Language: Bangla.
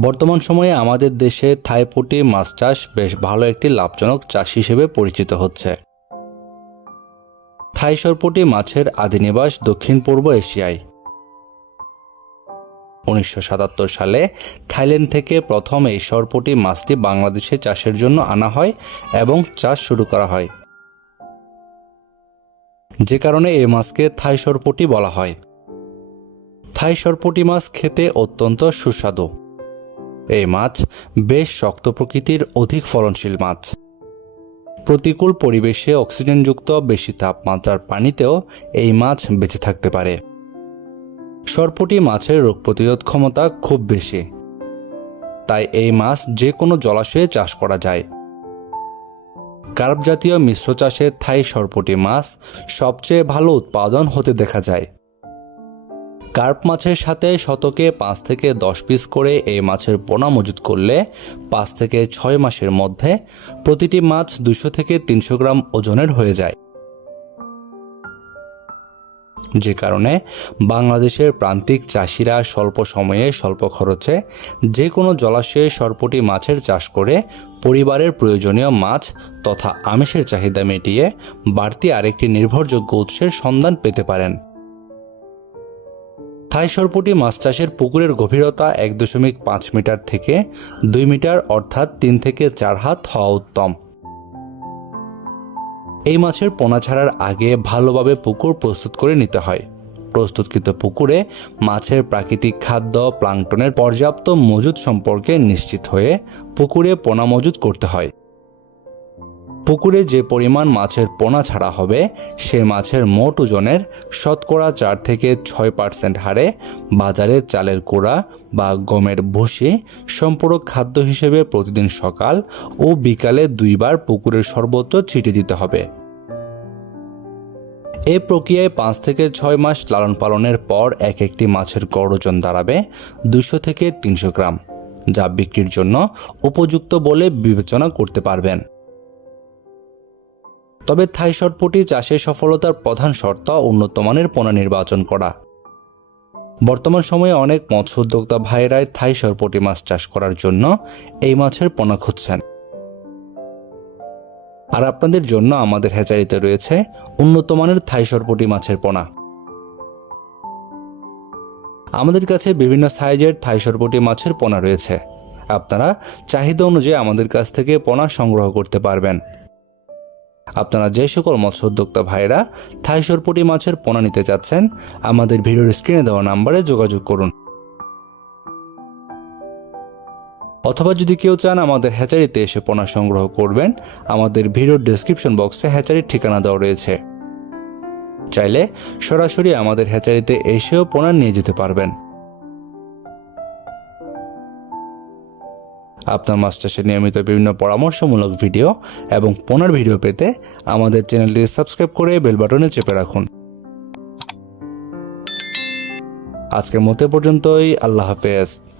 বর্তমান সময়ে আমাদের দেশে থাইপুটি মাছ চাষ বেশ ভালো একটি লাভজনক চাষ হিসেবে পরিচিত হচ্ছে। থাই সরপুটি মাছের আদিনিবাস দক্ষিণ পূর্ব এশিয়ায়। উনিশশো সাতাত্তর সালে থাইল্যান্ড থেকে প্রথম এই সরপুটি মাছটি বাংলাদেশে চাষের জন্য আনা হয় এবং চাষ শুরু করা হয়। যে কারণে এই মাছকে থাই সরপুটি বলা হয়। থাই সরপুটি মাছ খেতে অত্যন্ত সুস্বাদু। এই মাছ বেশ শক্ত প্রকৃতির অধিক ফলনশীল মাছ। প্রতিকূল পরিবেশে অক্সিজেনযুক্ত বেশি তাপমাত্রার পানিতেও এই মাছ বেঁচে থাকতে পারে। সরপুটি মাছের রোগ প্রতিরোধ ক্ষমতা খুব বেশি। তাই এই মাছ যে কোনো জলাশয়ে চাষ করা যায়। কার্প জাতীয় মিশ্র চাষে থাই সরপুটি মাছ সবচেয়ে ভালো উৎপাদন হতে দেখা যায়। কার্প মাছের সাথে শতকে পাঁচ থেকে দশ পিস করে এই মাছের পোনা মজুত করলে পাঁচ থেকে ছয় মাসের মধ্যে প্রতিটি মাছ দুশো থেকে তিনশো গ্রাম ওজনের হয়ে যায়। যে কারণে বাংলাদেশের প্রান্তিক চাষিরা স্বল্প সময়ে, স্বল্প খরচে যে কোনো জলাশয়ে সরপটি মাছের চাষ করে পরিবারের প্রয়োজনীয় মাছ তথা আমিষের চাহিদা মিটিয়ে বাড়তি আরেকটি নির্ভরযোগ্য উৎসের সন্ধান পেতে পারেন। থাই সরপুটি মাছ চাষের পুকুরের গভীরতা এক দশমিক পাঁচ মিটার থেকে দুই মিটার, অর্থাৎ তিন থেকে চার হাত হওয়া উত্তম। এই মাছের পোনা ছাড়ার আগে ভালোভাবে পুকুর প্রস্তুত করে নিতে হয়। প্রস্তুতকৃত পুকুরে মাছের প্রাকৃতিক খাদ্য প্লাঙ্কটনের পর্যাপ্ত মজুদ সম্পর্কে নিশ্চিত হয়ে পুকুরে পোনা মজুদ করতে হয়। পুকুরে যে পরিমাণ মাছের পোনা ছাড়া হবে, সে মাছের মোট ওজনের শতকরা চার থেকে ছয় পার্সেন্ট হারে বাজারে চালের কোড়া বা গমের ভুসি সম্পূরক খাদ্য হিসেবে প্রতিদিন সকাল ও বিকালে দুইবার পুকুরের সর্বত্র ছিটিয়ে দিতে হবে। এ প্রক্রিয়ায় পাঁচ থেকে ছয় মাস লালন পালনের পর এক একটি মাছের গড় ওজন দাঁড়াবে দুশো থেকে তিনশো গ্রাম, যা বিক্রির জন্য উপযুক্ত বলে বিবেচনা করতে পারবেন। তবে থাই সরপুটি চাষে সফলতার প্রধান শর্ত উন্নত মানের পোনা নির্বাচন করা। বর্তমান সময়ে অনেক মৎস্য উদ্যোক্তা ভাইয়েরাই থাই সরপুটি মাছ চাষ করার জন্য এই মাছের পোনা খুঁজছেন। আর আপনাদের জন্য আমাদের হ্যাচারিতে রয়েছে উন্নত মানের থাই সরপুটি মাছের পোনা। আমাদের কাছে বিভিন্ন সাইজের থাই সরপুটি মাছের পোনা রয়েছে। আপনারা চাহিদা অনুযায়ী আমাদের কাছ থেকে পোনা সংগ্রহ করতে পারবেন। আপনারা যে সকল মৎস্য উদ্যোক্তা ভাইরা থাই সরপুটি মাছের পোনা নিতে চাচ্ছেন, আমাদের ভিডিওর স্ক্রিনে দেওয়া নাম্বারে যোগাযোগ করুন। অথবা যদি কেউ চান আমাদের হ্যাচারিতে এসে পোনা সংগ্রহ করবেন, আমাদের ভিডিওর ডেসক্রিপশন বক্সে হ্যাচারির ঠিকানা দেওয়া রয়েছে। চাইলে সরাসরি আমাদের হ্যাচারিতে এসেও পোনা নিয়ে যেতে পারবেন। আপনার মাস্টার নিয়মিত বিভিন্ন পরামর্শমূলক ভিডিও এবং পোনার ভিডিও পেতে আমাদের চ্যানেলটি সাবস্ক্রাইব করে বেল বাটনে চেপে রাখুন। আজকের মতে পর্যন্তই। আল্লাহ হাফেজ।